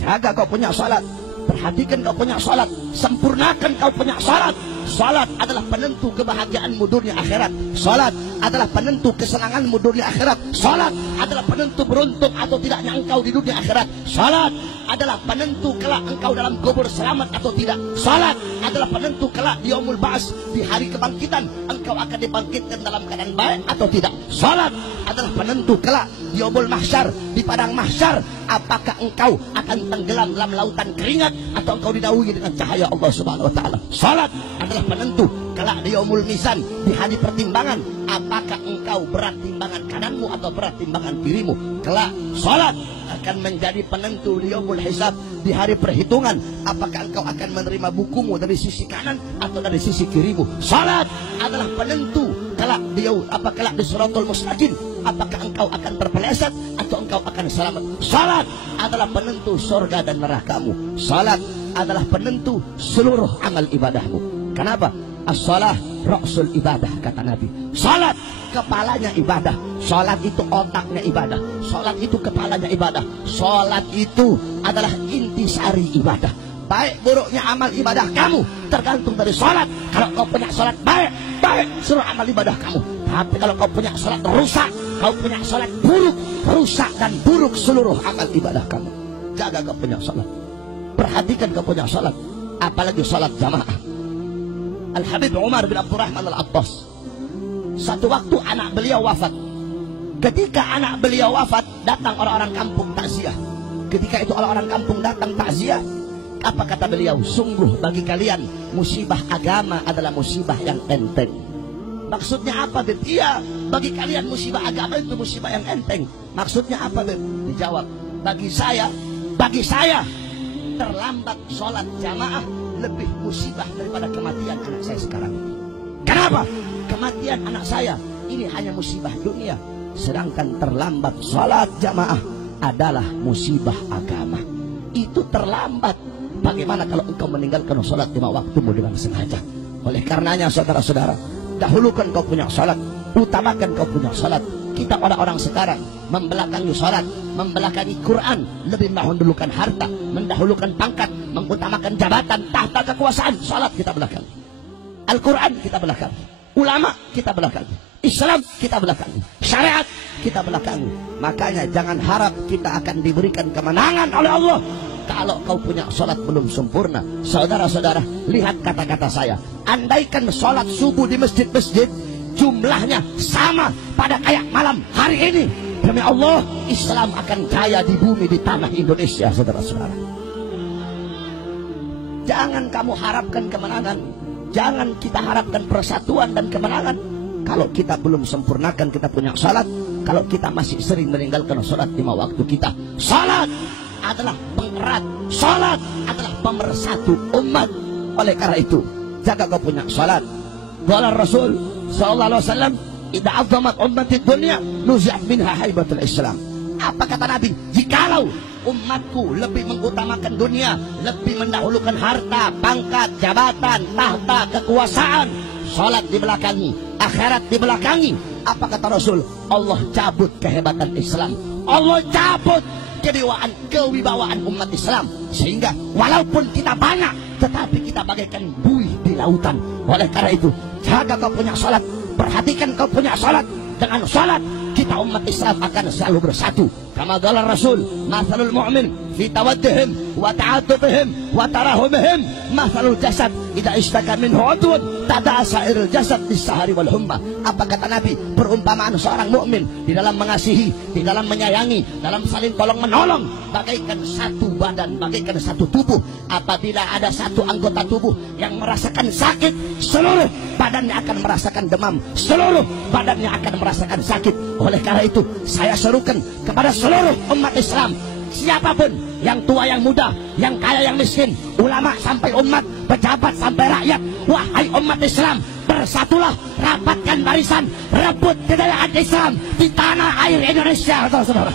Jaga kau punya salat, perhatikan kau punya salat, sempurnakan kau punya salat. Salat adalah penentu kebahagiaanmu dunia akhirat. Salat adalah penentu kesenanganmu dunia akhirat. Salat adalah penentu beruntung atau tidaknya engkau di dunia akhirat. Salat adalah penentu kelak engkau dalam kubur selamat atau tidak. Salat adalah penentu kelak di yaumul ba'ats, di hari kebangkitan, engkau akan dibangkitkan dalam keadaan baik atau tidak. Salat adalah penentu kelak di yaumul mahsyar, di padang mahsyar, apakah engkau akan tenggelam dalam lautan keringat atau engkau didahului dengan cahaya Allah Subhanahu wa taala. Salat adalah penentu kelak di yaumul mizan, di hari pertimbangan, apakah engkau berat timbangan kananmu atau berat timbangan kirimu. Kelak salat akan menjadi penentu di yaumul hisab, di hari perhitungan, apakah engkau akan menerima bukumu dari sisi kanan atau dari sisi kirimu. Salat adalah penentu kelak di siratal mustaqim, apakah engkau akan terpeleset atau engkau akan selamat. Salat adalah penentu surga dan nerakamu. Salat adalah penentu seluruh amal ibadahmu. Kenapa? As-salah ra'sul ibadah, kata Nabi. Salat kepalanya ibadah. Salat itu otaknya ibadah. Salat itu kepalanya ibadah. Salat itu adalah intisari ibadah. Baik buruknya amal ibadah kamu tergantung dari salat. Kalau kau punya salat baik, baik seluruh amal ibadah kamu. Tapi kalau kau punya salat rusak, kau punya salat buruk, rusak dan buruk seluruh amal ibadah kamu. Jaga kau punya salat, perhatikan kau punya salat, apalagi salat jamaah. Al-Habib Umar bin Abdurrahman Al-Abbas, satu waktu anak beliau wafat. Ketika anak beliau wafat, datang orang-orang kampung takziah. Ketika itu orang-orang kampung datang takziah, apa kata beliau? Sungguh bagi kalian musibah agama adalah musibah yang enteng. Maksudnya apa, Beb? Iya, bagi kalian musibah agama itu musibah yang enteng. Maksudnya apa, Beb? Dijawab, bagi saya terlambat sholat jamaah lebih musibah daripada kematian anak saya sekarang. Kenapa? Kematian anak saya ini hanya musibah dunia, sedangkan terlambat sholat jamaah adalah musibah agama. Itu terlambat. Bagaimana kalau engkau meninggalkan sholat 5 waktumu dengan sengaja? Oleh karenanya saudara-saudara, dahulukan kau punya sholat, utamakan kau punya sholat. Kita orang-orang sekarang membelakangi sholat, membelakangi Quran, lebih mendahulukan harta, mendahulukan pangkat, mengutamakan jabatan, tahta kekuasaan. Sholat kita belakang, Al-Quran kita belakang, ulama kita belakang, Islam kita belakang, syariat kita belakang. Makanya jangan harap kita akan diberikan kemenangan oleh Allah kalau kau punya sholat belum sempurna. Saudara-saudara, lihat kata-kata saya. Andaikan sholat subuh di masjid-masjid jumlahnya sama pada kayak malam hari ini, demi Allah Islam akan jaya di bumi, di tanah Indonesia. Saudara-saudara, jangan kamu harapkan kemenangan, jangan kita harapkan persatuan dan kemenangan kalau kita belum sempurnakan kita punya salat, kalau kita masih sering meninggalkan salat 5 waktu kita. Salat adalah pengerat, salat adalah pemersatu umat. Oleh karena itu, jaga kau punya salat. Qala Rasul sallallahu alaihi wasallam, "Idza 'azzamat ummatid dunya nuzi'at minha haibatul Islam." Apa kata Nabi? Jikalau umatku lebih mengutamakan dunia, lebih mendahulukan harta, pangkat, jabatan, tahta, kekuasaan, salat dibelakangi, akhirat dibelakangi, apa kata Rasul? Allah cabut kehebatan Islam, Allah cabut kewibawaan umat Islam, sehingga walaupun kita banyak tetapi kita bagaikan buih di lautan. Oleh karena itu, jaga kau punya salat, perhatikan kau punya salat. Dengan salat kita umat Islam akan selalu bersatu. Kama qala Rasul, mathalul mu'min fi tawaddihim wa ta'atufihim wa tarahumihim mathalul jasad idza ishtaka minhu 'udwun tada'a sa'irul jasad bis-sahari wal humma. Apa kata Nabi? Perumpamaan seorang mukmin di dalam mengasihi, di dalam menyayangi, dalam saling tolong menolong, bagaikan satu badan, bagaikan satu tubuh. Apabila ada satu anggota tubuh yang merasakan sakit, seluruh badannya akan merasakan demam, seluruh badannya akan merasakan sakit. Oleh karena itu, saya serukan kepada seluruh umat Islam, siapapun, yang tua yang muda, yang kaya yang miskin, ulama sampai umat, pejabat sampai rakyat, wahai umat Islam, bersatulah, rapatkan barisan, rebut kejayaan Islam di tanah air Indonesia. Saudara-saudara,